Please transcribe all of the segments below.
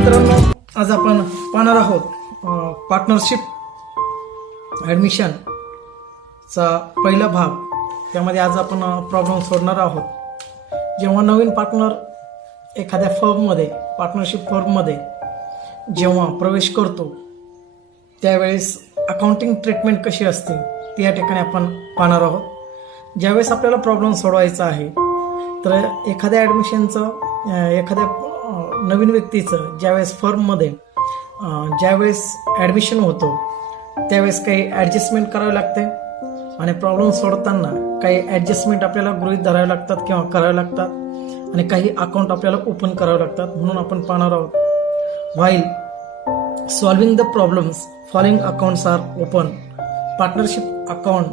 मित्रांनो, आज आपण पाहणार आहोत पार्टनरशिप ॲडमिशनचा पहिला भाग. त्यामध्ये आज आपण प्रॉब्लेम सोडणार आहोत. जेव्हा नवीन पार्टनर एखाद्या फर्ममध्ये, पार्टनरशिप फर्ममध्ये जेव्हा प्रवेश करतो त्यावेळेस अकाउंटिंग ट्रीटमेंट कशी असते ती या ठिकाणी आपण पाहणार आहोत. ज्यावेळेस आपल्याला प्रॉब्लेम सोडवायचा आहे तर एखाद्या नवीन व्यक्तीचं ज्यावेळेस फर्ममध्ये ज्यावेळेस ॲडमिशन होतो त्यावेळेस काही ॲडजस्टमेंट करावी लागते आणि प्रॉब्लेम सोडताना काही ॲडजस्टमेंट आपल्याला गृहीत धरावे लागतात किंवा करावे लागतात आणि काही अकाउंट आपल्याला ओपन करावे लागतात. म्हणून आपण पाहणार आहोत. While solving the problems following accounts are open. Partnership account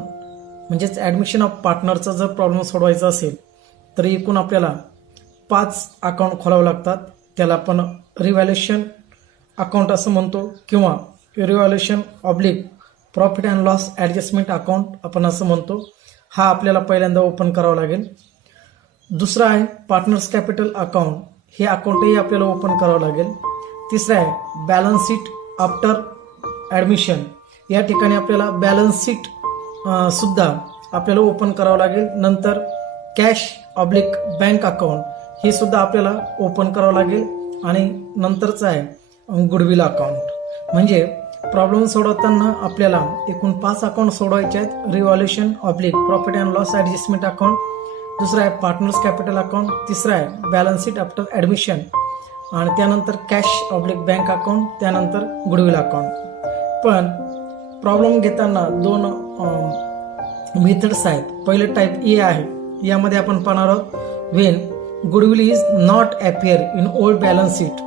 म्हणजेच ॲडमिशन ऑफ पार्टनरचा जर प्रॉब्लेम सोडवायचा असेल तर एकूण आपल्याला 5 अकाउंट खोलावे लागतात. त्याला आपण रिव्हॅल्युएशन अकाउंट असं म्हणतो किंवा revaluation oblique profit and loss adjustment account आपण असं म्हणतो. हा आपल्याला पहिल्यांदा ओपन करावा लागेल. दुसरा आहे पार्टनर्स कॅपिटल अकाउंट. हे अकाउंटही आपल्याला ओपन करावं लागेल. तिसरं आहे बॅलन्स शीट आफ्टर ॲडमिशन. या ठिकाणी आपल्याला बॅलन्स शीट सुद्धा आपल्याला ओपन करावं लागेल. नंतर कॅश ऑब्लिक बँक अकाउंट हे सुद्धा आपल्याला ओपन करावं लागेल. आणि नंतरचं आहे गुडविल अकाउंट. म्हणजे प्रॉब्लेम सोडवताना आपल्याला एकूण 5 अकाउंट सोडवायचे आहेत. Revaluation oblique profit and loss adjustment account, दुसरा आहे पार्टनर्स कॅपिटल अकाउंट, तिसरा आहे बॅलन्स शीट आफ्टर ॲडमिशन आणि त्यानंतर कॅश ऑब्लिक बँक अकाउंट, त्यानंतर गुडविल अकाउंट. पण प्रॉब्लेम घेताना 2 मेथड्स आहेत. पहिलं टाईप ए आहे. यामध्ये आपण पाहणार आहोत Wien goodwill is not appear in old balance sheet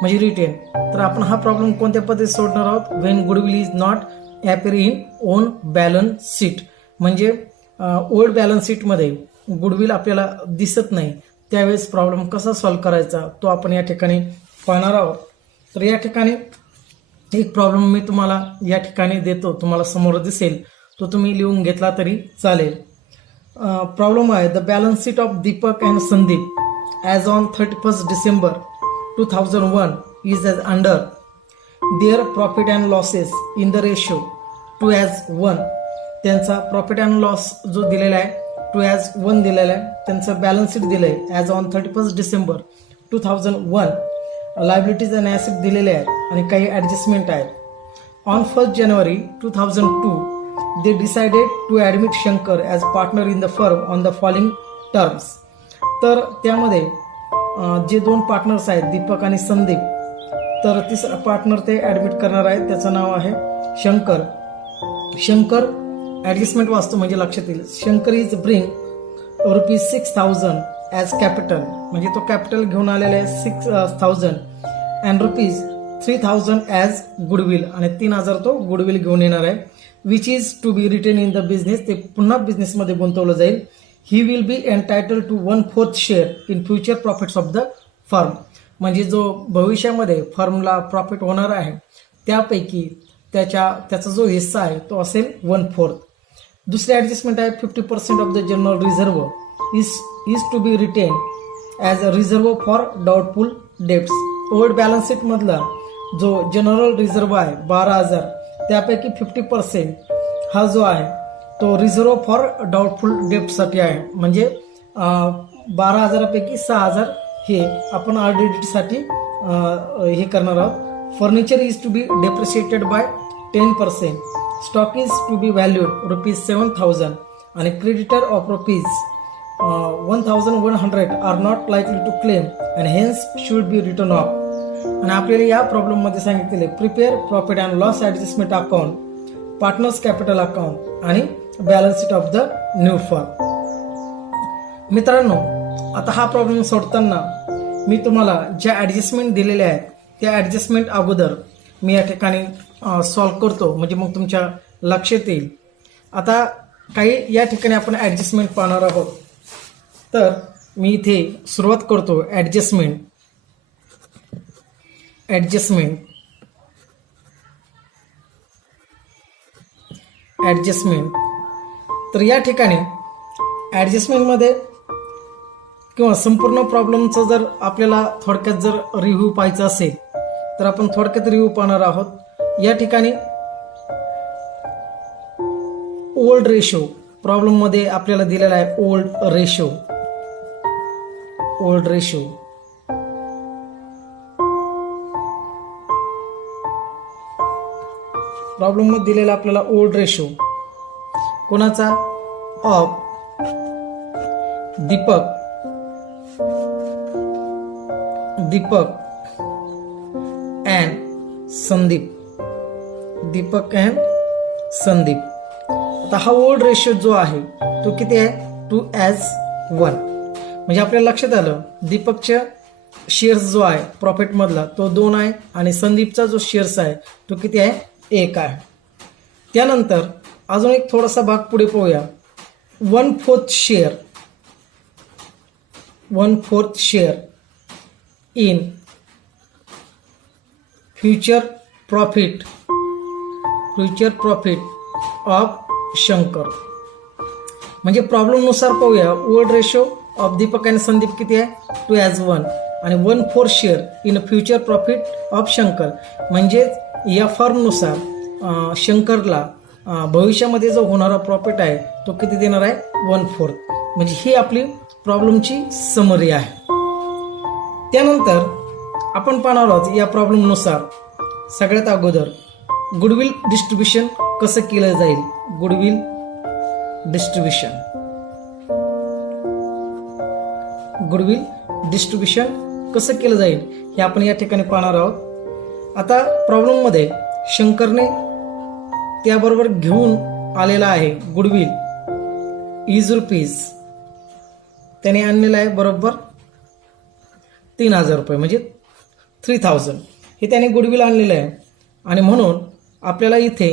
म्हणजे रिटेन. तर आपण हा प्रॉब्लेम कोणत्या पद्धतीत सोडणार आहोत? Wien goodwill is not appear in on balance sheet म्हणजे ओल्ड बॅलन्स शीटमध्ये गुडविल आपल्याला दिसत नाही. त्यावेळेस प्रॉब्लेम कसा सॉल्व्ह करायचा तो आपण या ठिकाणी पाहणार आहोत. तर या ठिकाणी एक प्रॉब्लेम मी तुम्हाला या ठिकाणी देतो, तुम्हाला समोर दिसेल, तो तुम्ही लिहून घेतला तरी चालेल. प्रॉब्लेम आहे the balance sheet of Deepak and Sandeep as on 31 December 2001 is as under their profit and losses in the ratio 2:1. त्यांचा प्रॉफिट अँड लॉस जो दिलेला आहे 2:1 दिलेला आहे. त्यांचं बॅलन्स शीट दिलं आहे as on 31 December 2001. Liabilities and asset दिलेले आहेत आणि काही ॲडजस्टमेंट आहेत. ऑन 1 जानेवारी 2002 they decided to admit Shankar as partner in the firm on the following terms. तर त्यामध्ये जे 2 पार्टनर्स आहेत दीपक आणि संदीप, तर तिसरा पार्टनर ते ॲडमिट करणार आहेत. त्याचं नाव आहे शंकर. शंकर ॲडजस्टमेंट वाचतो म्हणजे लक्षात येईल. Shankar is bring ₹6,000 as capital म्हणजे तो कॅपिटल घेऊन आलेला आहे 6,000 अँड ₹3,000 ॲज गुडविल आणि 3,000 तो गुडविल घेऊन येणार आहे. Which is to be retain in the business. ते पुन्हा बिझनेसमध्ये गुंतवलं जाईल. He will be entitle to 1/4 share in future profits of the firm म्हणजे जो भविष्यामध्ये फर्मला प्रॉफिट होणार आहे त्यापैकी त्याचा जो हिस्सा आहे तो असेल 1/4. दुसरी ॲडजस्टमेंट आहे 50% of the general reserve is to be retain as a reserve for doubtful debts. Old balance sheet मधला जो जनरल रिझर्व आहे 12,000 त्यापैकी 50% हा जो आहे तो रिझर्व फॉर डाऊटफुल डेब्टसाठी आहे. म्हणजे 12,000पैकी 6,000 हे आपण RDD-साठी हे करणार आहोत. Furniture is to be depreciated by 10%. Stock is to be valued ₹7,000 आणि creditor of ₹1,100 are not likely to claim and hence should be written off. आणि आपल्याला या प्रॉब्लेममध्ये सांगितलेले prepare profit and loss adjustment account, partners capital account आणि balance sheet of the new firm. मित्रांनो, आता हा प्रॉब्लेम सोडताना मी तुम्हाला ज्या ॲडजस्टमेंट दिलेल्या आहेत त्या ॲडजस्टमेंट अगोदर मी या ठिकाणी सॉल्व्ह करतो म्हणजे मग तुमच्या लक्षात येईल. आता काही या ठिकाणी आपण ॲडजस्टमेंट पाहणार आहोत. तर मी इथे सुरुवात करतो. ॲडजस्टमेंट तर या ठिकाणी ॲडजस्टमेंटमध्ये किंवा संपूर्ण प्रॉब्लेमचं जर आपल्याला थोडक्यात जर रिव्ह्यू पाहायचा असेल तर आपण थोडक्यात रिव्ह्यू पाहणार आहोत. या ठिकाणी ओल्ड रेशो प्रॉब्लेम मध्ये आपल्याला दिलेला आहे. ओल्ड रेशो प्रॉब्लेम मध्ये दिलेला आपल्याला ओल्ड रेशो कोणाचा? Of Deepak and Sandeep. आता हा ओल्ड रेशो जो आहे तो किती आहे? 2:1. म्हणजे आपल्याला लक्षात आलं दीपकच्या शेअर्स जो आहे प्रॉफिट मधला तो 2 आहे आणि संदीपचा जो शेअर्स आहे तो किती आहे? 1 आहे. त्यानंतर अजून एक थोडासा भाग पुढे पाहूया. 1/4 share in future profit of Shankar. म्हणजे प्रॉब्लेम नुसार पाहूया. ओल्ड रेशो ऑफ दीपक आणि संदीप किती आहे? 2:1 आणि 1/4 share in future profit of Shankar. म्हणजे या फॉर्मनुसार शंकरला भविष्यामध्ये जो होणारा प्रॉफिट आहे तो किती देणार आहे? 1/4. म्हणजे ही आपली प्रॉब्लेमची समरी आहे. त्यानंतर आपण पाहणार आहोत या प्रॉब्लेम नुसार सगळ्यात अगोदर गुडविल डिस्ट्रीब्युशन कसं केलं जाईल. गुडविल डिस्ट्रीब्युशन कसं केलं जाईल हे आपण या ठिकाणी पाहणार आहोत. आता प्रॉब्लेम मध्ये शंकरने त्याबरोबर घेऊन आलेला आहे गुडविल इज रुपीज. त्याने आणलेला आहे बरोबर 3,000 रुपये म्हणजे 3,000 हे त्याने गुडविल आणलेलं आहे. आणि म्हणून आपल्याला इथे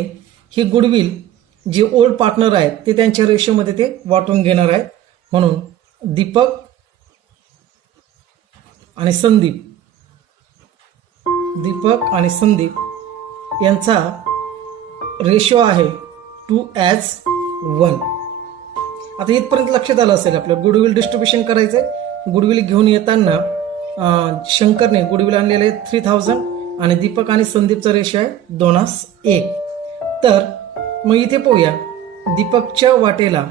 ही गुडविल जे ओल्ड पार्टनर आहेत ते त्यांच्या रेशोमध्ये ते वाटून घेणार आहेत. म्हणून दीपक आणि संदीप यांचा रेशो आहे 2:1. आता इथपर्यंत लक्षात आलं असेल आपलं गुडविल डिस्ट्रीब्युशन करायचंय. गुडविल घेऊन येताना शंकरने गुडविल आणलेले 3,000 आणि दीपक आणि संदीपचा रेशो आहे 2:1. तर मग इथे पाहूया दीपकच्या वाटेला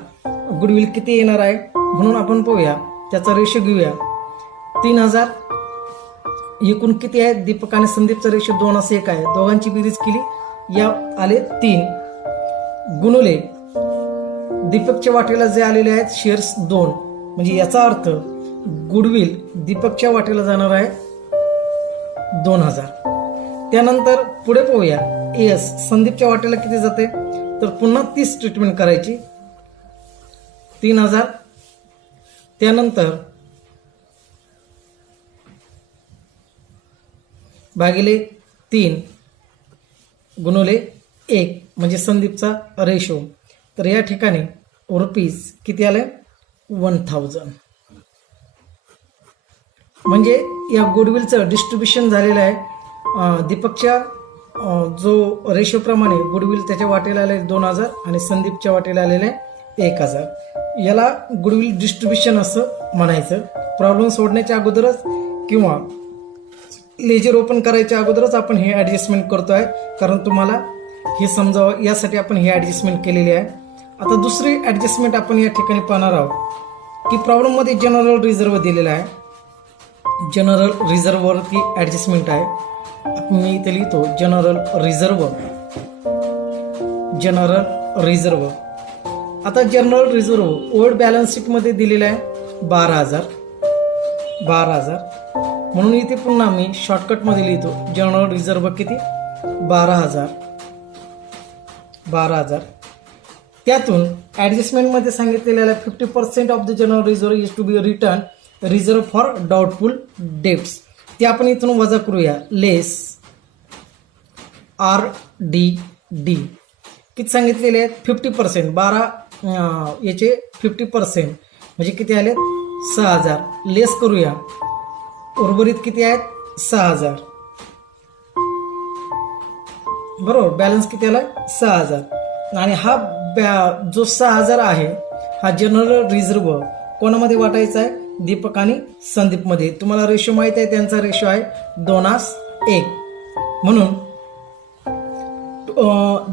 गुडविल किती येणार आहे. म्हणून आपण पाहूया त्याचा रेशो घेऊया. 3,000 एकूण किती आहे? दीपक आणि संदीपचा रेशो 2:1 आहे. दोघांची बेरीज केली या आले 3 गुणुले दीपकच्या वाटेला जे आलेले आहेत शेअर्स 2. म्हणजे याचा अर्थ गुडविल दीपकच्या वाटेला जाणार आहे 2,000. त्यानंतर पुढे पाहूया संदीपच्या वाटेला किती जाते. तर पुन्हा 30 ट्रीटमेंट करायची. 3,000 त्यानंतर भागिले 3 गुणुले 1 म्हणजे संदीपचा रेशो. तर या ठिकाणी रुपीज किती आले? 1,000. म्हणजे या गुडविलचं डिस्ट्रीब्युशन झालेलं आहे. दीपकच्या जो रेशो प्रमाणे गुडविल त्याच्या वाटेला आले 2,000 आणि संदीपच्या वाटेला आलेले 1,000. याला गुडविल डिस्ट्रीब्युशन असं म्हणायचं. प्रॉब्लेम सोडण्याच्या अगोदरच किंवा लेजर ओपन करायच्या अगोदरच आपण हे ऍडजस्टमेंट करतोय कारण तुम्हाला हे समजावं यासाठी आपण हे ऍडजस्टमेंट केलेली आहे. आता दुसरी ऍडजस्टमेंट आपण या ठिकाणी पाहणार आहोत की प्रॉब्लेम मध्ये जनरल रिझर्व्ह दिलेला आहे. जनरल रिझर्व्ह वरती ऍडजस्टमेंट आहे. मी इथे लिहितो जनरल रिझर्व्ह. आता general reserve old balance sheet मध्ये दिलेला आहे 12,000. म्हणून इथे पुन्हा मी शॉर्टकट मध्ये लिहितो जनरल रिझर्व्ह किती? 12,000. त्यातून ऍडजस्टमेंट मध्ये सांगितलेलं आहे 50% of the general reserve is to be return reserve for doubtful debts. ते आपण इथून वजा करूया. लेस RDD किती सांगितलेले आहेत? 50%. 12 याचे 50% म्हणजे किती आले? 6,000. लेस करूया. उर्वरित किती आहेत? 6,000. बरोबर. बॅलन्स किती आला? 6,000. आणि हा जो 6,000 आहे हा जनरल रिझर्व्ह कोणामध्ये वाटायचा आहे? दीपक आणि संदीप मध्ये. तुम्हाला रेशो माहित आहे त्यांचा रेशो आहे 2:1. म्हणून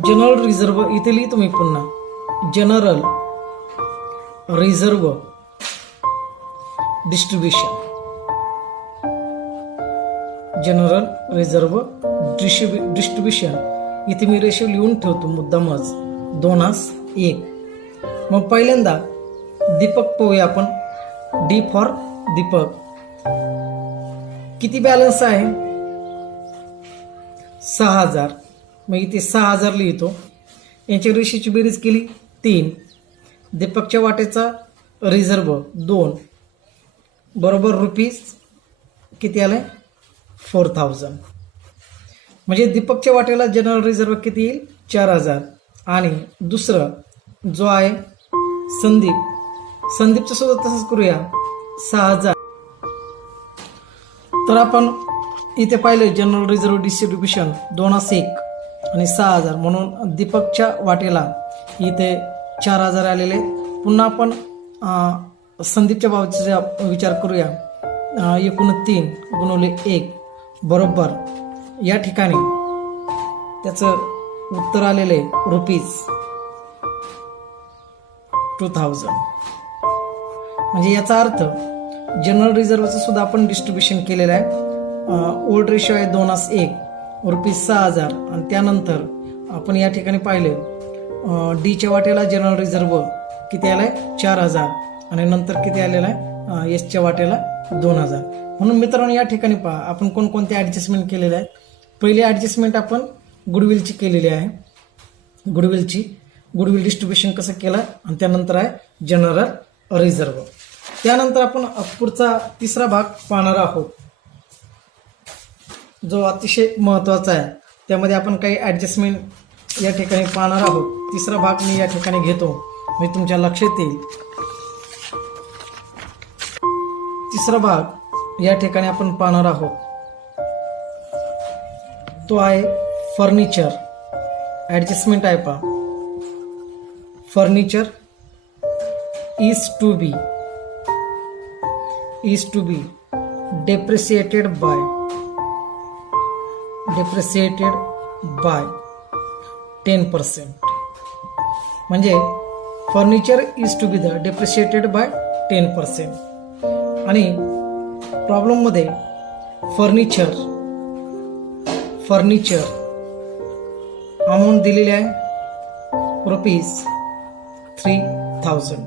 जनरल रिझर्व इथे लिही तुम्ही पुन्हा general reserve distribution, general reserve distribution इथे मी रेशो लिहून ठेवतो मुद्दामच 2:1. मग पहिल्यांदा दीपक पाहूया आपण. D for Deepak. किती बॅलन्स आहे? 6,000. मग इथे 6,000 लिहितो. यांच्या रेषेची बेरीज केली 3. दीपकच्या वाटेचा रिझर्व 2 बरोबर रुपीज किती आलाय? 4,000. म्हणजे दीपकच्या वाटेला जनरल रिझर्व किती येईल? 4,000. आणि दुसरं जो आहे संदीपचं सुद्धा तसंच करूया 6,000. तर आपण इथे पाहिलं जनरल रिझर्व डिस्ट्रीब्युशन 2:1 आणि 6,000 म्हणून दीपकच्या वाटेला इथे 4,000 आलेले. पुन्हा आपण संदीपच्या बाबतीचा विचार करूया. एकूण 3 गुणवले 1 बरोबर या ठिकाणी त्याचं उत्तर आलेले रुपीज 2,000. म्हणजे याचा अर्थ जनरल रिझर्वचं सुद्धा आपण डिस्ट्रीब्युशन केलेलं आहे. ओल्ड रेशो आहे 2:1 रुपीज 6,000. आणि त्यानंतर आपण या ठिकाणी पाहिले डीच्या वाट्याला जनरल रिझर्व किती आलाय? 4,000. आणि नंतर किती आलेला आहे? एसच्या वाट्याला 2,000. म्हणून मित्रांनो या ठिकाणी पहा आपण कोणकोणते ऍडजस्टमेंट केलेले आहेत. पहिली ऍडजस्टमेंट आपण गुडविलची केलेली आहे. गुडविल डिस्ट्रीब्युशन कसं केलं आणि त्यानंतर आहे जनरल रिझर्व. त्यानंतर आपण पुढचा तिसरा भाग पाहणार आहोत जो अतिशय महत्वाचा आहे. त्यामध्ये आपण काही ऍडजस्टमेंट या ठिकाणी पाहणार आहोत. तिसरा भाग मी या ठिकाणी घेतो, मी तुमच्या लक्षात येईल. तिसरा भाग या ठिकाणी आपण पाहणार आहोत तो आहे फर्निचर. ऍडजस्टमेंट आहे पहा. Furniture is to be depreciated by 10%. म्हणजे furniture is to be depreciated by 10%. आणि प्रॉब्लेम मध्ये फर्निचर अमाऊंट दिलेली आहे रुपीज 3,000.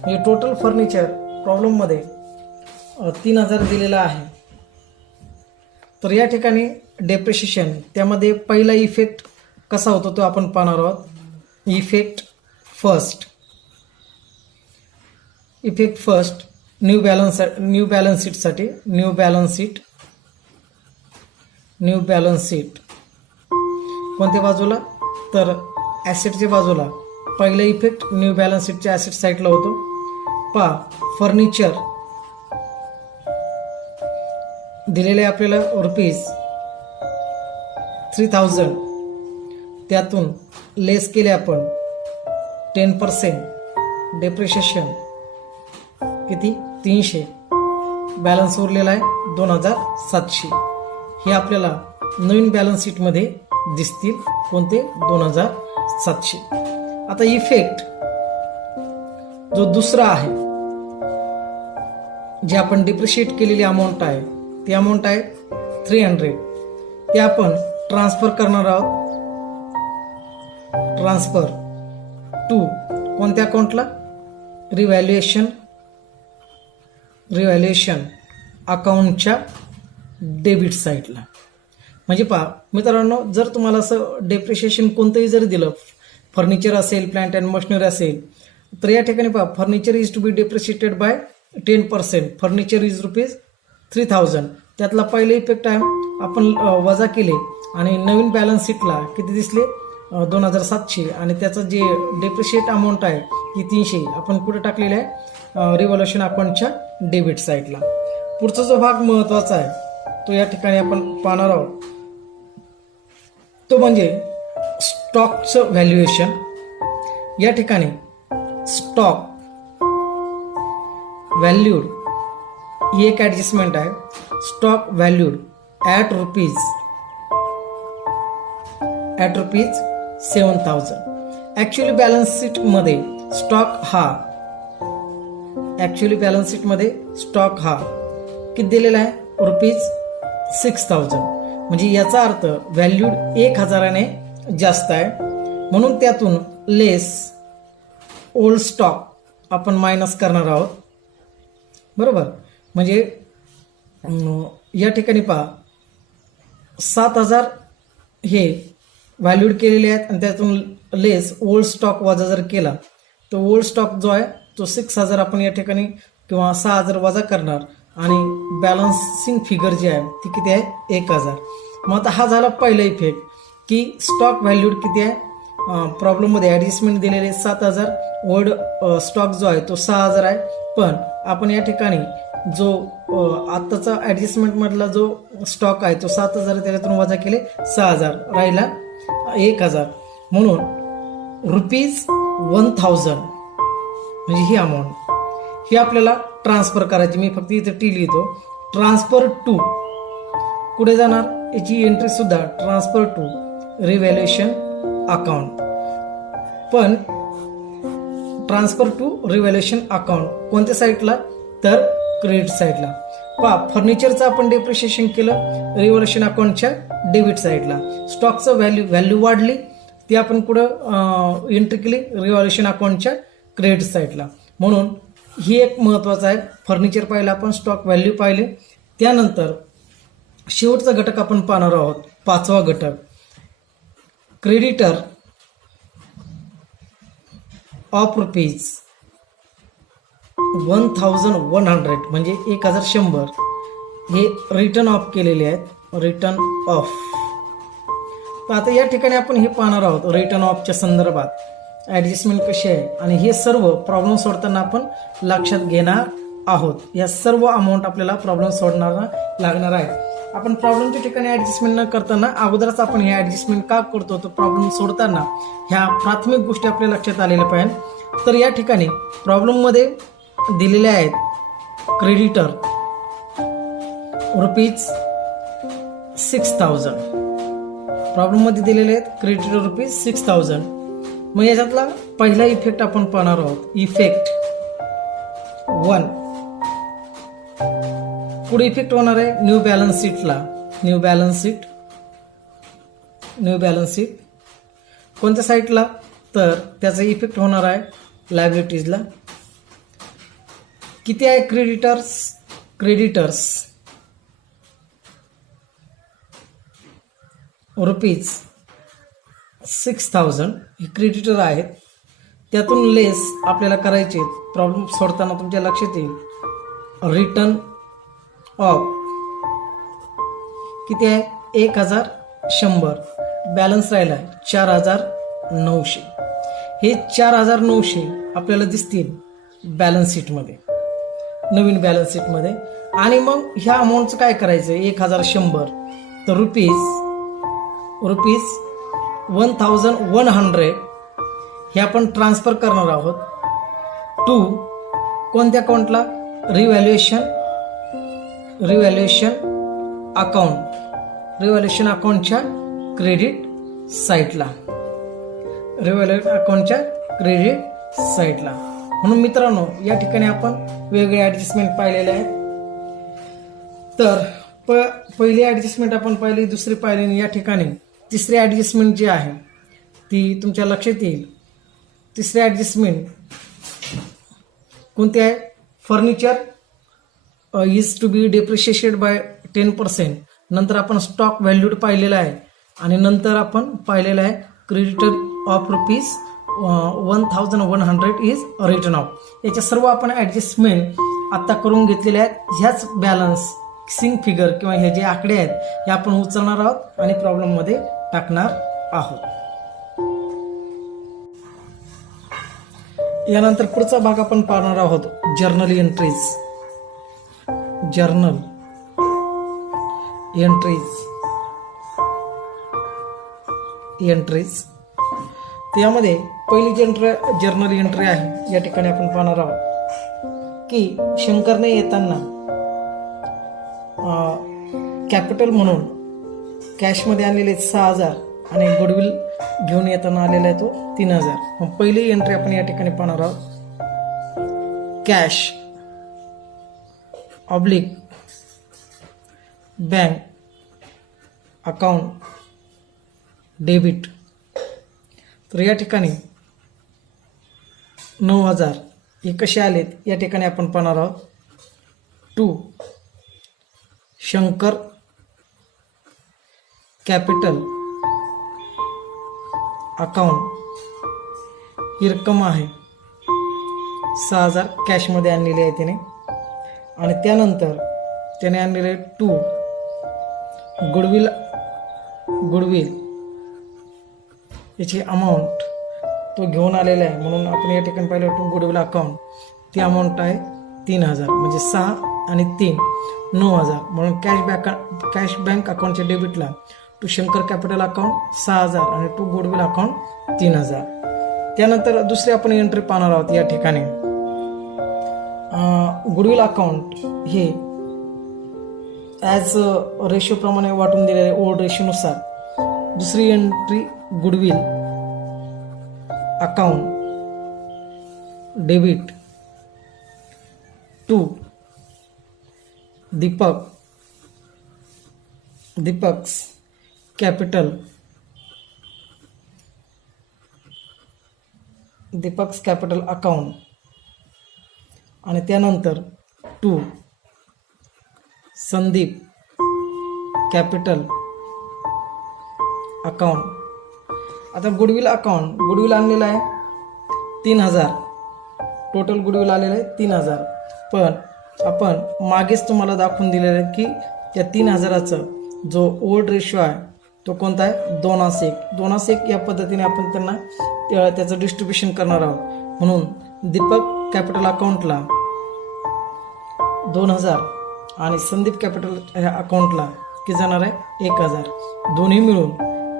म्हणजे टोटल फर्निचर प्रॉब्लेम मध्ये 3,000 दिलेला आहे. तर या ठिकाणी डेप्रिशिएशन त्यामध्ये पहिला इफेक्ट कसा होतो तो आपण पाहणार आहोत. Effect first new balance sheet कोणत्या बाजूला? तर ॲसेटच्या बाजूला. पहिला इफेक्ट न्यू बॅलन्स शीटच्या ॲसेट साईडला होतो. पहा फर्निचर दिलेले आपल्याला रुपीज 3,000. त्यातून लेस केले आपण 10% डेप्रिशिएशन किती? 300. बॅलन्स उरलेला आहे 2,700. हे आपल्याला नवीन बॅलन्स शीट मध्ये दिसतील. कोणते? 2,700. आता इफेक्ट जो दुसरा आहे जे आपण डिप्रिशिएट केलेली अमाऊंट आहे ती अमाऊंट आहे 300. ते आपण ट्रान्सफर करणार आहोत. ट्रान्सफर टू कोणत्या अकाउंटला? रिव्हॅल्युएशन अकाउंटच्या डेबिट साईडला. म्हणजे पहा मित्रांनो, जर तुम्हाला असं डेप्रिशिएशन कोणतंही जरी दिलं, फर्निचर असेल, प्लांट अँड मशिनरी असेल, तर या ठिकाणी पहा furniture is to be depreciated by 10%. Furniture is rupees 3,000. त्यातला पहिले इफेक्ट आहे आपण वजा केले आणि नवीन बॅलन्स शीटला किती दिसले? 2,700. आणि त्याचं जे डेप्रिशिएट अमाऊंट आहे ती 300 आपण कुठे टाकलेलं आहे? रिव्हॉल्युशन अकाउंटच्या डेबिट साईडला. पुढचा जो भाग महत्वाचा आहे तो या ठिकाणी आपण पाहणार आहोत. तो म्हणजे स्टॉकचं व्हॅल्युएशन. या ठिकाणी स्टॉक व्हॅल्यूड ही एक ऍडजस्टमेंट आहे. Stock valued at rupees at ₹7,000. Actually balance शीटमध्ये स्टॉक हा किती दिलेला आहे? ₹6,000. म्हणजे याचा अर्थ व्हॅल्यूड 1,000ने जास्त आहे, म्हणून त्यातून लेस ओल्ड स्टॉक आपण मायनस करणार आहोत. बरोबर. म्हणजे या ठिकाणी पहा 7,000 हे व्हॅल्यूड केलेले आहेत आणि त्यातून लेस ओल्ड स्टॉक वजा जर केला तर ओल्ड स्टॉक जो आहे तो 6,000 आपण या ठिकाणी किंवा 6,000 वजा करणार आणि बॅलन्सिंग फिगर जी आहे ती किती आहे? 1,000. मग आता हा झाला पहिला इफेक्ट की स्टॉक व्हॅल्यूड किती आहे? प्रॉब्लेममध्ये ॲडजस्टमेंट दिलेले 7,000, ओल्ड स्टॉक जो आहे तो 6,000 आहे. पण आपण या ठिकाणी जो आत्ताचा ॲडजस्टमेंटमधला जो स्टॉक आहे तो 7,000, त्याच्यातून वजा केले 6,000, राहिला 1,000. म्हणून ₹1,000 म्हणजे ही अमाऊंट ही आपल्याला ट्रान्सफर करायची. मी फक्त इथे टी लिहितो. ट्रान्सफर टू कुठे जाणार? याची एंट्री सुद्धा ट्रान्सफर टू रिव्हॅल्युएशन अकाउंट. पण ट्रान्सफर टू रिव्हॅल्युएशन अकाउंट कोणत्या साईडला? तर क्रेडिट साईडला. पहा, फर्निचरचं आपण डेप्रिशिएशन केलं रिव्हॅल्युएशन अकाउंटच्या डेबिट साईडला. स्टॉकचं व्हॅल्यू वाढली ती आपण कुठं एंट्री केली? रिव्हॅल्युएशन अकाउंटच्या क्रेडिट साईडला. म्हणून ही एक महत्वाचं आहे. फर्निचर पाहिलं आपण, स्टॉक व्हॅल्यू पाहिले. त्यानंतर शेवटचा घटक आपण पाहणार आहोत, 5वा घटक, क्रेडिटर ऑफ ₹1,100 म्हणजे 1,100 हे रिटर्न ऑफ केलेले आहेत. Return of. तर आता या ठिकाणी आपण हे पाहणार आहोत रिटर्न ऑफच्या संदर्भात ॲडजस्टमेंट कशी आहे आणि हे सर्व प्रॉब्लेम सोडताना आपण लक्षात घेणार आहोत. या सर्व अमाऊंट आपल्याला प्रॉब्लेम सोडणारा लागणार आहे. आपण प्रॉब्लेमच्या ठिकाणी ॲडजस्टमेंट न करताना अगोदरच आपण हे ॲडजस्टमेंट का करतो तर प्रॉब्लेम सोडताना ह्या प्राथमिक गोष्टी आपल्या लक्षात आलेल्या पाहिजे. तर या ठिकाणी प्रॉब्लेममध्ये दिलेले आहेत क्रेडिटर ₹6,000. प्रॉब्लेममध्ये दिलेले आहेत क्रेडिटर ₹6,000. मग याच्यातला पहिला इफेक्ट आपण पाहणार आहोत. इफेक्ट 1. पुढे इफेक्ट होणार आहे न्यू बॅलन्स शीटला. न्यू बॅलन्स शीट कोणत्या साईडला? तर त्याचा इफेक्ट होणार आहे लायबिलिटीजला. किती आहे क्रेडिटर्स ₹6,000 हे क्रेडिटर आहेत. त्यातून लेस आपल्याला करायचे. प्रॉब्लेम सोडताना तुमच्या लक्षात येईल रिटर्न ऑफ किती आहे? 1,100. बॅलन्स राहिला 4,900. हे 4,900 आपल्याला दिसतील बॅलन्स शीटमध्ये, नवीन बॅलन्स शीटमध्ये. आणि मग ह्या अमाऊंटचं काय करायचं? 1,100 तर ₹1,100 हे आपण ट्रान्सफर करणार आहोत टू कोणत्या अकाउंटला? रिव्हॅल्युएशन अकाउंटच्या क्रेडिट साईटला. म्हणून मित्रांनो या ठिकाणी आपण वेगवेगळे ॲडजस्टमेंट पाहिलेले आहेत. तर पहिली ॲडजस्टमेंट आपण पाहिली, दुसरी पाहिली आणि या ठिकाणी तिसरी ॲडजस्टमेंट जी आहे ती तुमच्या लक्षात येईल. तिसरी ॲडजस्टमेंट कोणती आहे? Furniture is to be depreciated by 10%. नंतर आपण स्टॉक व्हॅल्यूड पाहिलेला आहे आणि नंतर आपण पाहिलेलं आहे creditor of ₹1,100 is return of. याच्या सर्व आपण ॲडजस्टमेंट आता करून घेतलेल्या आहेत. ह्याच बॅलन्सिंग फिगर किंवा हे जे आकडे आहेत हे आपण उचलणार आहोत आणि प्रॉब्लेममध्ये टाकणार आहोत. यानंतर पुढचा भाग आपण पाहणार आहोत जर्नल एंट्रीज. त्यामध्ये पहिली जर्नल एंट्री आहे या ठिकाणी आपण पाहणार आहोत की शंकरने येताना कॅपिटल म्हणून कॅशमध्ये आणलेले 6,000 आणि गुडविल घेऊन येताना आलेला आहे तो 3000. मग पहिली एंट्री आपण या ठिकाणी पाहणार आहोत. Cash oblique bank account debit. तर या ठिकाणी 9000 हे कसे आलेत या ठिकाणी आपण पाहणार आहोत. टू शंकर कॅपिटल अकाउंट ही रक्कम आहे 6000 कॅशमध्ये आणलेली आहे त्याने. आणि त्यानंतर त्याने आणलेले 2 गुडविल याची अमाऊंट तो घेऊन आलेला आहे, म्हणून आपण या ठिकाणी पाहिलं 2 गुडविल अकाउंट ती अमाऊंट आहे 3000. म्हणजे 6 आणि 3 9000. म्हणून कॅश बँक अकाउंटच्या डेबिटला 2 शंकर कॅपिटल अकाउंट 6000 आणि 2 गुडविल अकाउंट 3000. त्यानंतर दुसरी आपण एंट्री पाहणार आहोत या ठिकाणी. गुडविल अकाउंट हे ॲज रेशो प्रमाणे वाटून दिलेले ओल्ड रेशोनुसार. दुसरी entry goodwill account debit 2 Deepak's capital account. आणि त्यानंतर 2 संदीप कॅपिटल अकाउंट. आता गुडविल आणलेला आहे 3000. टोटल गुडविल आलेलं आहे 3000. पण आपण मागेच तुम्हाला दाखवून दिलेलं आहे की त्या 3000चा जो ओल्ड रेशो आहे तो कोणता आहे 2:1. 2:1 या पद्धतीने आपण त्यांना त्याचं डिस्ट्रीब्युशन करणार आहोत. म्हणून दीपक कॅपिटल अकाउंटला 2000 आणि संदीप कॅपिटल ह्या अकाउंटला किती जाणार आहे 1000. दोन्ही मिळून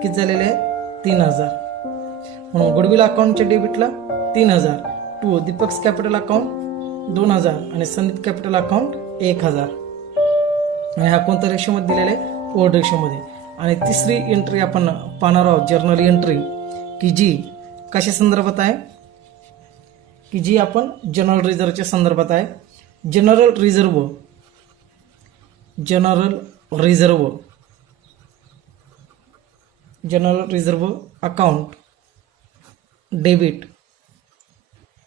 किती झालेले आहे 3000. म्हणून गुडविल अकाउंटच्या डेबिटला 3000, 2 दीपक्स कॅपिटल अकाउंट 2000 आणि संदीप कॅपिटल अकाउंट 1000. आणि हा कोणत्या रेशोमध्ये दिलेला आहे ओल्ड रेशोमध्ये. आणि तिसरी एंट्री आपण पाहणार आहोत जर्नल एंट्री की जी कशा संदर्भात आहे की जी आपण जनरल रिझर्वच्या संदर्भात आहे. General reserve account debit.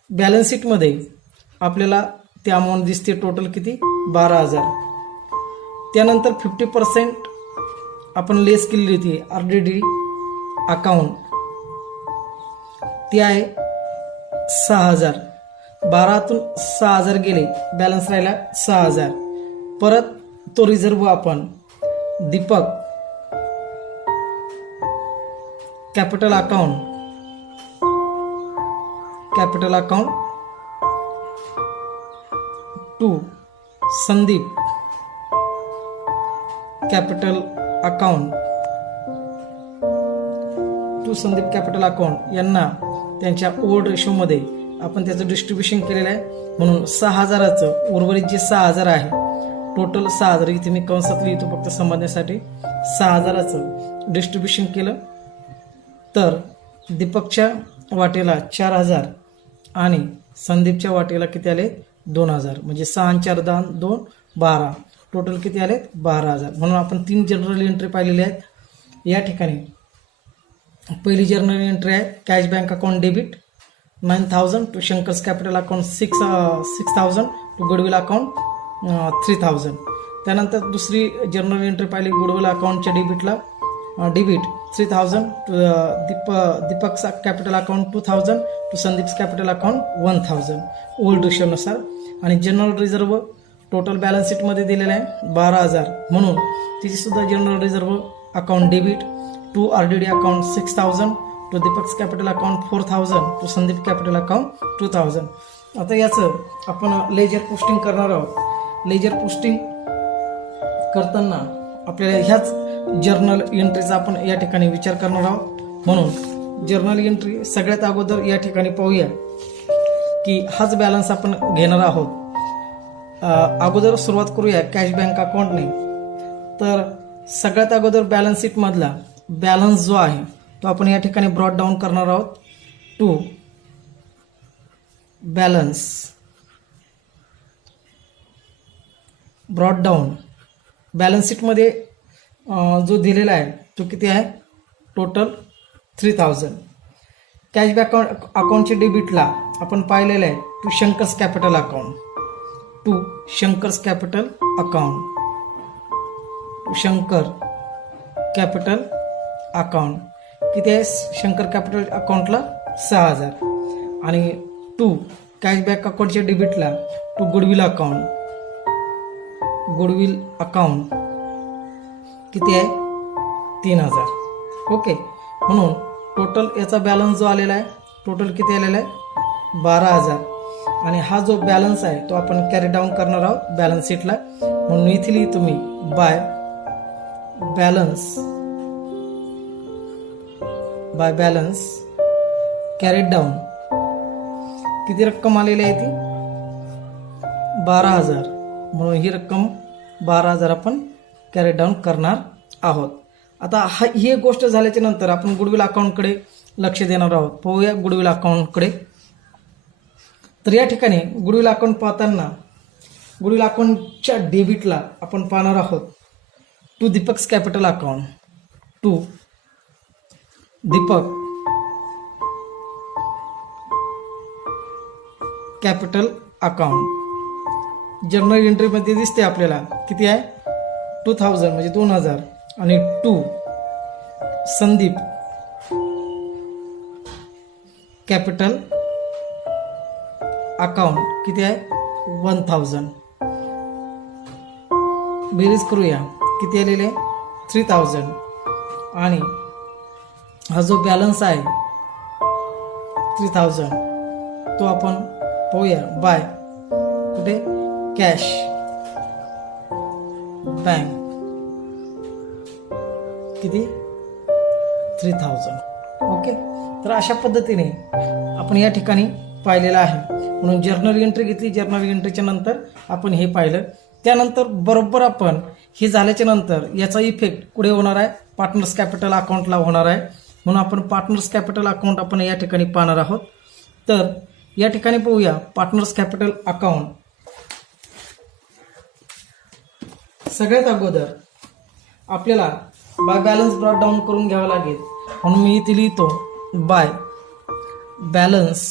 Balance शीटमध्ये आपल्याला ती अमाऊंट दिसते टोटल किती 12000. त्यानंतर 50% आपण लेस केलेली होती RDD अकाउंट ती आहे 6000. 12तून 6000 गेले, बॅलन्स राहिला 6000. परत तो रिझर्व आपण Deepak capital account 2 Sandeep capital account यांना त्यांच्या ओल्ड रेशोमध्ये आपण त्याचं डिस्ट्रीब्युशन केलेलं आहे. म्हणून 6000चं उर्वरित जे 6000 आहे टोटल 6000 इथे मी कंसात लिहितो फक्त समजण्यासाठी. 6000चं डिस्ट्रीब्युशन केलं तर दीपकच्या वाटेला 4000 आणि संदीपच्या वाटेला किती आले 2000. म्हणजे 6 आणि 4 10 2 12 टोटल किती आले 12000. म्हणून आपण 3 जनरल एंट्री पाहिलेली आहेत या ठिकाणी. पहिली जनरल एंट्री आहे cash bank account debit 9000 to Shankar's capital account 6000 to goodwill account 3000. त्यानंतर दुसरी जनरल एंट्री पाहिली गुडविल अकाउंटच्या डेबिटला debit 3000 to Deepak capital account 2000 to Sandeep's capital account 1000 old रेशोनुसार. आणि जनरल रिझर्व टोटल बॅलन्स शीटमध्ये दिलेला आहे 12000. म्हणून तिची सुद्धा general reserve account debit 2 RDD account 6000 to Deepak's capital account 4000 to Sandeep capital account 2000. आता याचं आपण लेजर पोस्टिंग करणार आहोत. लेजर पोस्टिंग करताना आपल्याला ह्याच जर्नल एंट्रीचा आपण या ठिकाणी विचार करणार आहोत. म्हणून जर्नल एंट्री सगळ्यात अगोदर या ठिकाणी पाहूया की हाच बॅलन्स आपण घेणार आहोत. अगोदर सुरुवात करूया कॅश बँक अकाउंटने. तर सगळ्यात अगोदर बॅलन्स शीट मधला बॅलन्स जो आहे तो आपण या ठिकाणी ब्रॉट डाऊन करणार आहोत to balance brought down balance शीटमध्ये जो दिलेला आहे तो किती आहे टोटल 3000. कॅशबॅक अकाउंटच्या डेबिटला आपण पाहिलेलं आहे to Shankar's capital account to Shankar's capital account to Shankar capital account किती आहे शंकर कॅपिटल अकाउंटला 6000 आणि टू कॅशबॅक अकाउंटच्या डेबिटला टू गुडविल अकाउंट किती आहे 3000. ओके, म्हणून टोटल याचा बॅलन्स जो आलेला आहे टोटल किती आलेला आहे 12000 आणि हा जो बॅलन्स आहे तो आपण कॅरी डाऊन करणार आहोत बॅलन्स शीटला. म्हणून इथे लिही तुम्ही बाय बॅलन्स कॅरी डाऊन किती रक्कम आलेली आहे ती 12000. म्हणून ही रक्कम 12000 आपण कॅरी डाऊन करणार आहोत. आता ही एक गोष्ट झाल्याच्या नंतर आपण गुडविल अकाउंटकडे लक्ष देणार आहोत. पाहूया गुडविल अकाउंटकडे. तर या ठिकाणी गुडविल अकाउंट पाहताना गुडविल अकाउंटच्या डेबिटला आपण पाहणार आहोत to Deepak's capital account to Deepak capital account. Journal एंट्रीमध्ये दिसते आपल्याला किती आहे 2000 म्हणजे 2000 आणि टू संदीप कॅपिटल अकाउंट किती आहे 1000. बेरीज करूया किती आलेले 3000 आणि हा जो बॅलन्स आहे 3000 तो आपण पाहूया बाय कुठे कॅश बँक किती 3000. ओके, तर अशा पद्धतीने आपण या ठिकाणी पाहिलेलं आहे. म्हणून जर्नल एंट्री घेतली. जर्नल एंट्रीच्या नंतर आपण हे पाहिलं. त्यानंतर बरोबर आपण हे झाल्याच्या नंतर याचा इफेक्ट कुठे होणार आहे पार्टनर्स कॅपिटल अकाउंटला होणार आहे. म्हणून आपण पार्टनर्स कॅपिटल अकाउंट आपण या ठिकाणी पाहणार आहोत. तर या ठिकाणी पाहूया पार्टनर्स कॅपिटल अकाउंट. सगळ्यात अगोदर आपल्याला बाय बॅलन्स ब्रॉट डाऊन करून घ्यावं लागेल. म्हणून मी इथे लिहितो बाय बॅलन्स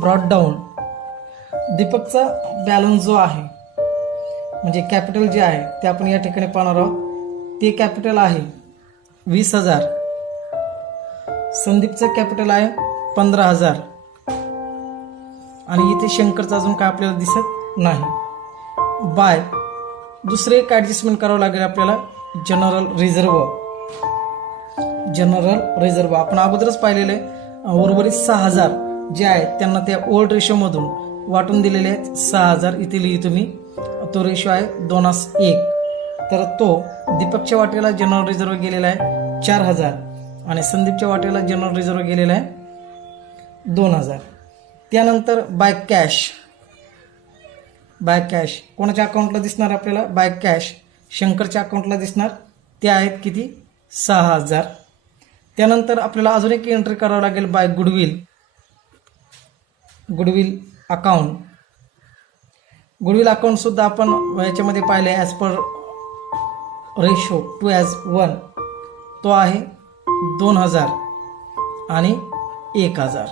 ब्रॉट डाऊन. दीपकचा बॅलन्स जो आहे म्हणजे कॅपिटल जे आहे ते आपण या ठिकाणी पाहणार आहोत. ते कॅपिटल आहे 20000. संदीपचं कॅपिटल आहे 15000 आणि इथे शंकरचं अजून काय आपल्याला दिसत नाही. बाय दुसरे एक ॲडजस्टमेंट करावं लागेल आपल्याला जनरल रिझर्व आपण अगोदरच पाहिलेले उर्वरित 6000 जे आहेत त्यांना त्या ओल्ड रेशोमधून वाटून दिलेले आहेत 6000. इथे लिहि तुम्ही तो रेशो आहे 2:1. तर तो दीपकच्या वाटेला जनरल रिझर्व गेलेला आहे 4000 आणि संदीपच्या वाटेला जनरल रिझर्व गेलेला आहे 2000. त्यानंतर बाय कॅश कोणाच्या अकाउंटला दिसणार आपल्याला बाय कॅश शंकरच्या अकाउंटला दिसणार. ते आहेत किती 6000. त्यानंतर आपल्याला अजून एक एंट्री करावं लागेल बाय गुडविल अकाउंट सुद्धा आपण याच्यामध्ये पाहिले ॲज पर रेशो 2:1 तो आहे 2000 आणि 1000.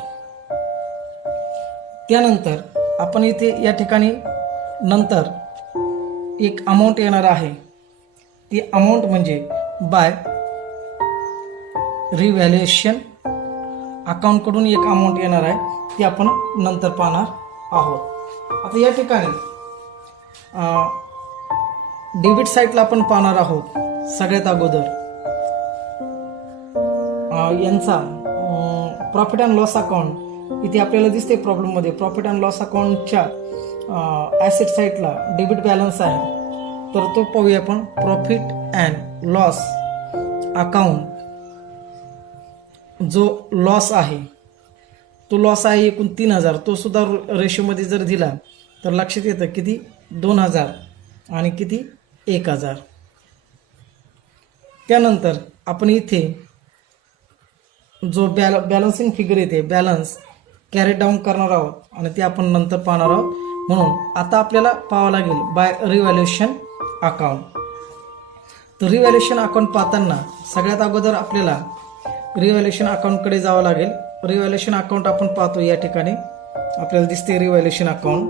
त्यानंतर आपण इथे या ठिकाणी नंतर एक अमाऊंट येणार आहे. ती अमाऊंट म्हणजे बाय रिव्हॅल्युएशन अकाउंटकडून एक अमाऊंट येणार आहे. ती आपण नंतर पाहणार आहोत. आता या ठिकाणी डेबिट साईडला आपण पाहणार आहोत. सगळ्यात अगोदर यांचा प्रॉफिट अँड लॉस अकाउंट इथे आपल्याला दिसते प्रॉब्लेममध्ये. प्रॉफिट अँड लॉस अकाउंटच्या ॲसेट साईडला डेबिट बॅलन्स आहे. तर तो पाहूया आपण. प्रॉफिट अँड लॉस अकाउंट जो लॉस आहे तो लॉस आहे एकूण 3000. तो सुद्धा रेशोमध्ये जर दिला तर लक्षात येतं किती 2000 आणि किती 1000. त्यानंतर आपण इथे जो बॅलन्सिंग फिगर येते बॅलन्स कॅरी डाऊन करणार आहोत आणि ते आपण नंतर पाहणार आहोत. म्हणून आता आपल्याला पाहावं लागेल बाय रिव्हॅल्युएशन अकाउंट. तर रिव्हॅल्युएशन अकाउंट पाहताना सगळ्यात अगोदर आपल्याला रिव्हॅल्युएशन अकाउंटकडे जावं लागेल. रिव्हॅल्युएशन अकाउंट आपण पाहतो या ठिकाणी आपल्याला दिसते रिव्हॅल्युएशन अकाउंट.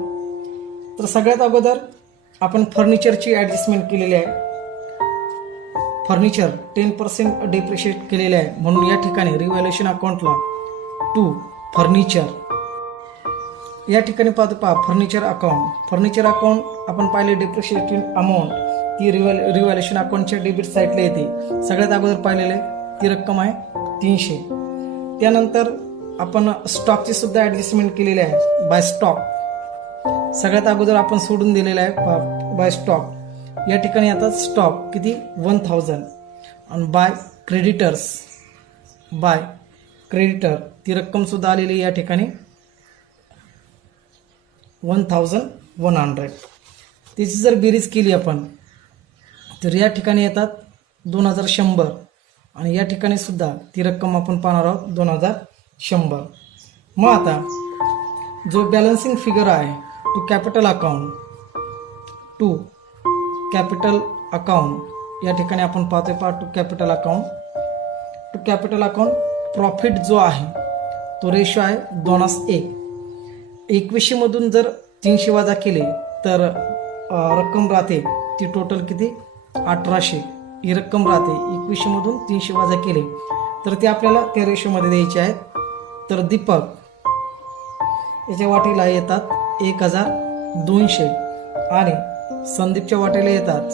तर सगळ्यात अगोदर आपण फर्निचरची ॲडजस्टमेंट केलेली आहे. फर्निचर 10% डिप्रिशिएट केलेले आहे म्हणून या ठिकाणी रिव्हॅल्युएशन अकाउंटला टू फर्निचर या ठिकाणी पाहतो. फर्निचर अकाउंट आपण पाहिले डिप्रिशिएटिंग अमाऊंट ती रिव्हॅल्युएशन अकाउंटच्या डेबिट साईडला येते. सगळ्यात अगोदर पाहिलेले ती रक्कम आहे 300. त्यानंतर आपण स्टॉकची सुद्धा ॲडजस्टमेंट केलेली आहे बाय स्टॉक. सगळ्यात अगोदर आपण सोडून दिलेलं आहे बाय स्टॉक. या ठिकाणी आता स्टॉक किती 1000 आणि बाय क्रेडिटर ती रक्कम सुद्धा आलेली या ठिकाणी 1100. त्याची जर बेरीज केली आपण तर या ठिकाणी येतात 2100 आणि या ठिकाणी सुद्धा ती रक्कम आपण पाहणार आहोत 2100. मग आता जो बॅलन्सिंग फिगर आहे टू कॅपिटल अकाउंट या ठिकाणी आपण पाहतोय टू कॅपिटल अकाउंट प्रॉफिट जो आहे तो रेशो आहे 2:1. 2100 मधून जर 300 वजा केले तर रक्कम राहते ती टोटल किती 1800 ही रक्कम राहते. 2100 मधून 300 वजा केले तर ते आपल्याला त्या रेशोमध्ये द्यायचे आहेत. तर दीपक याच्या वाटेला येतात 1200 आणि संदीपच्या वाटेला येतात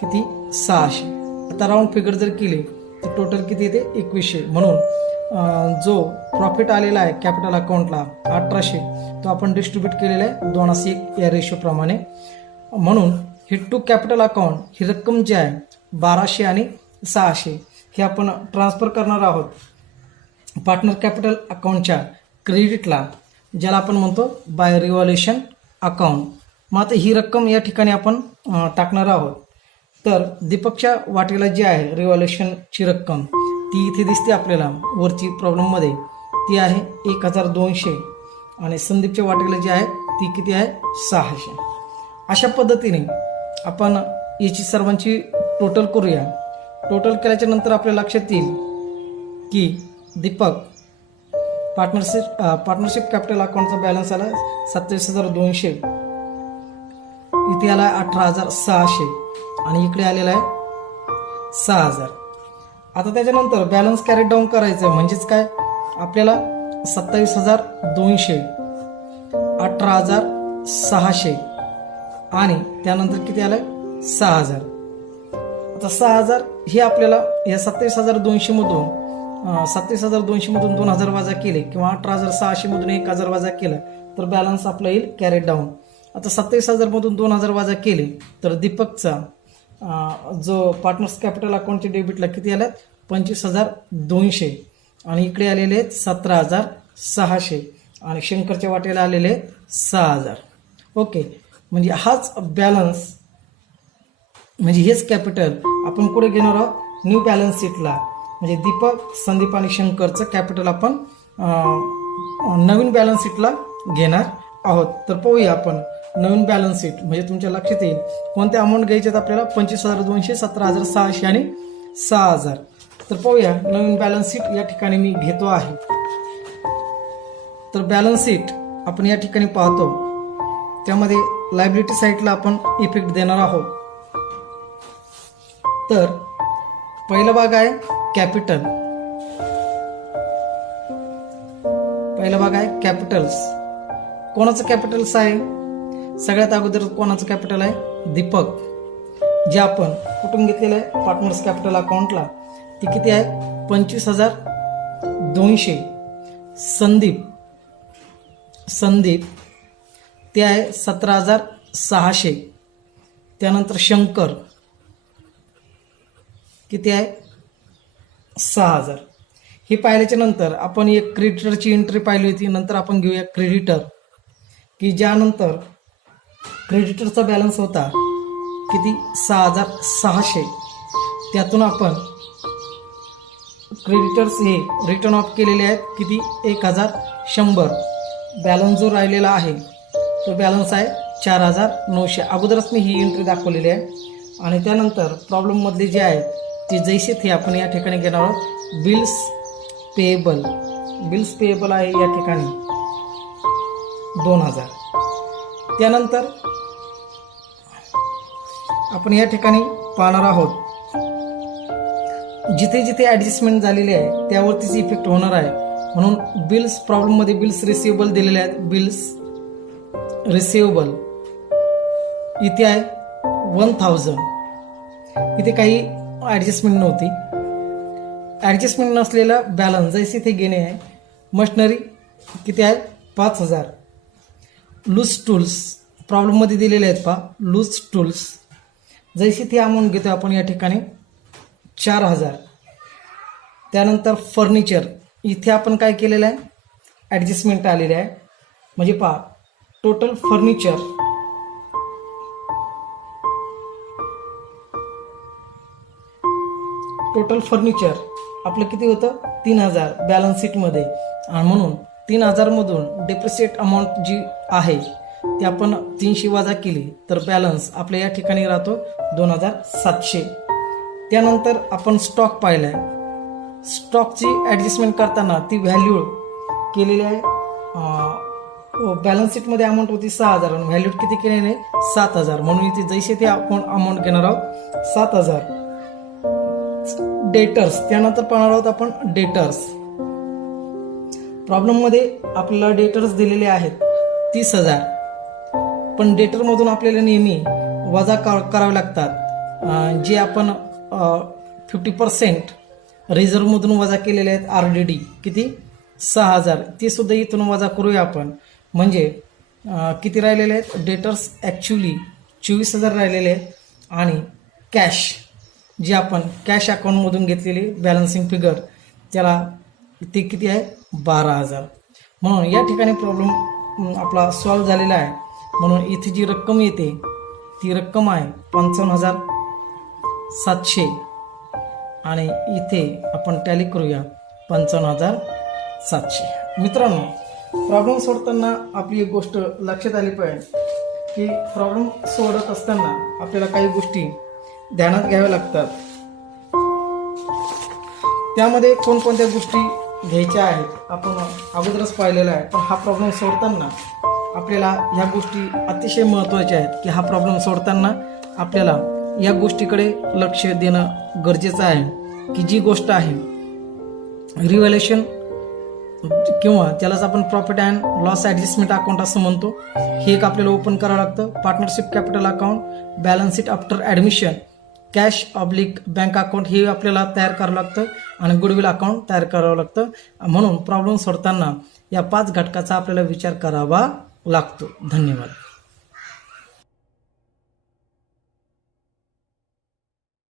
किती 600. आता राऊंड फिगर जर केली तर टोटल किती येते 2100. म्हणून जो प्रॉफिट आलेला आहे कॅपिटल अकाउंटला 1800 तो आपण डिस्ट्रीब्यूट केलेला आहे 2:1 या रेशो प्रमाणे. म्हणून हे टू कॅपिटल अकाउंट ही रक्कम जी आहे 1200 आणि 600 हे आपण ट्रान्सफर करणार आहोत पार्टनर कॅपिटल अकाउंटच्या क्रेडिटला, ज्याला आपण म्हणतो बाय रिव्हॅल्युएशन अकाउंट. मग आता ही रक्कम या ठिकाणी आपण टाकणार आहोत. तर दीपकच्या वाटेला जी आहे रिव्हॅल्युएशनची रक्कम ती इथे दिसते आपल्याला वरची प्रॉब्लेममध्ये, ती आहे 1200 आणि संदीपच्या वाटेला जी आहे ती किती आहे 600. अशा पद्धतीने आपण याची सर्वांची टोटल करूया. टोटल केल्याच्या नंतर आपल्या लक्षात येईल की दीपक पार्टनरशिप कॅपिटल अकाउंटचा बॅलन्स आला 27,200, इथे आला 18,600 आणि इकडे आलेला आहे 6,000. आता त्याच्यानंतर बॅलन्स कॅरी डाऊन करायचं म्हणजेच काय आपल्याला 27,200, 18,600 आणि त्यानंतर किती आलंय 6,000. आता 6,000 हे आपल्याला या 27,200 मधून 2,000 वजा केले किंवा 18,600 मधून 1,000 वजा केलं तर बॅलन्स आपला येईल कॅरी डाऊन. आता 27,000 मधून 2,000 वजा केले तर दीपकचा जो पार्टनर्स कॅपिटल अकाउंटच्या डेबिटला किती आल्यात 25,200 आणि इकडे आलेले आहेत 17,600 आणि शंकरच्या वाटेला आलेले आहेत 6,000. ओके, म्हणजे हाच बॅलन्स म्हणजे हेच कॅपिटल आपण कुठे घेणार आहोत न्यू बॅलन्स शीटला. म्हणजे दीपक, संदीप आणि शंकरचं कॅपिटल आपण नवीन बॅलन्स शीटला घेणार आहोत. तर पाहूया आपण नवीन बॅलन्स शीट म्हणजे तुमच्या लक्षात येईल कोणते अमाऊंट घ्यायचे आहेत आपल्याला 25,200, 17,600 आणि 6,000. तर पाहूया नवीन बॅलन्स शीट या ठिकाणी मी घेतो आहे. तर बॅलन्स शीट आपण या ठिकाणी पाहतो त्यामध्ये लायबिलिटी साईडला आपण इफेक्ट देणार आहोत. तर पहिला भाग आहे कॅपिटल, कॅपिटल्स. कोणाचं कॅपिटल्स आहे सगळ्यात अगोदर कोणाचं कॅपिटल आहे दीपक, जे आपण कुठून घेतलेलं आहे पार्टनर्स कॅपिटल अकाउंटला, ती किती आहे 25,200. संदीप ते आहे 17,600. त्यानंतर शंकर किती आहे 6,000. हे पाहिल्याच्या नंतर आपण एक क्रेडिटरची एंट्री पाहिली होती. नंतर आपण घेऊया क्रेडिटर, की ज्यानंतर क्रेडिटरचा बॅलन्स होता किती 6,600. त्यातून आपण क्रेडिटर्स हे रिटर्न ऑफ केलेले आहेत किती 1,100. बॅलन्स जो राहिलेला आहे तो बॅलन्स आहे 4,900. अगोदरच मी ही एंट्री दाखवलेली आहे. आणि त्यानंतर प्रॉब्लेममधले जे आहे ते जैसे ते आपण या ठिकाणी घेणार आहोत. Bills payable. बिल्स पेएबल आहे या ठिकाणी 2,000. त्यानंतर आपण या ठिकाणी पाहणार आहोत जिथे जिथे ॲडजस्टमेंट झालेली आहे त्यावरतीच इफेक्ट होणार आहे. म्हणून बिल्स प्रॉब्लेममध्ये बिल्स रिसिवेबल दिलेले आहेत. बिल्स रिसिवेबल इथे आहे 1,000. इथे काही ॲडजस्टमेंट नव्हती. ॲडजस्टमेंट नसलेला बॅलन्स जैसे इथे घेणे आहे. मशिनरी किती आहे 5,000. लूज टूल्स प्रॉब्लेममध्ये दिलेले आहेत पहा. लूज टूल्स जैसे ती अमाऊंट घेतो आपण या ठिकाणी 4,000. त्यानंतर फर्निचर इथे आपण काय केलेलं आहे ॲडजस्टमेंट आलेले आहे. म्हणजे पहा टोटल फर्निचर आपलं किती होतं 3,000 बॅलन्स शीटमध्ये. आणि म्हणून 3,000 मधून डेप्रिसिएट अमाऊंट जी आहे ती आपण 300 वजा केली तर बॅलन्स आपल्या या ठिकाणी राहतो 2,700. त्यानंतर आपण स्टॉक पाहिला आहे. स्टॉकची ॲडजस्टमेंट करताना ती व्हॅल्यू केलेली आहे. बॅलन्स शीटमध्ये अमाऊंट होती 6,000 आणि व्हॅल्यू किती केलेली आहे 7,000. म्हणून इथे जैसे ते आपण अमाऊंट घेणार आहोत 7,000. डेटर्स त्यानंतर पाहणार आहोत आपण डेटर्स. प्रॉब्लेममध्ये आपल्याला डेटर्स दिलेले आहेत 30,000. पण डेटरमधून आपल्याला नेहमी वजा करावे लागतात. जे आपण 50% रिझर्वमधून वजा केलेले आहेत RDD किती 6,000. ते सुद्धा इथून वजा करूया आपण. म्हणजे किती राहिलेले आहेत डेटर्स ॲक्च्युली 24,000 राहिलेले आहेत. आणि कॅश जे आपण कॅश अकाउंटमधून घेतलेली बॅलन्सिंग फिगर त्याला ते किती आहे 12,000. म्हणून या ठिकाणी प्रॉब्लेम आपला सॉल्व्ह झालेला आहे. म्हणून इथे जी रक्कम येते ती रक्कम आहे 55,700. आणि इथे आपण टॅली करूया 55,700. मित्रांनो प्रॉब्लेम सोडताना आपली एक गोष्ट लक्षात आली पाहिजे की प्रॉब्लेम सोडत असताना आपल्याला काही गोष्टी ध्यानात घ्याव्या लागतात. त्यामध्ये कोणकोणत्या गोष्टी घ्यायच्या आहेत आपण अगोदरच पाहिलेला आहे. पण हा प्रॉब्लेम सोडताना आपल्याला ह्या गोष्टी अतिशय महत्त्वाच्या आहेत की हा प्रॉब्लेम सोडताना आपल्याला या गोष्टीकडे लक्ष देणं गरजेचं आहे की जी गोष्ट आहे रिव्हॅल्युएशन किंवा त्यालाच आपण profit and loss adjustment account असं म्हणतो. हे एक आपल्याला ओपन करावं लागतं. Partnership capital account, balance sheet after admission, cash oblique bank account हे आपल्याला तयार करावं लागतं. आणि गुडविल अकाउंट तयार करावं लागतं. म्हणून प्रॉब्लेम सोडताना या 5 घटकाचा आपल्याला विचार करावा लागतो. धन्यवाद.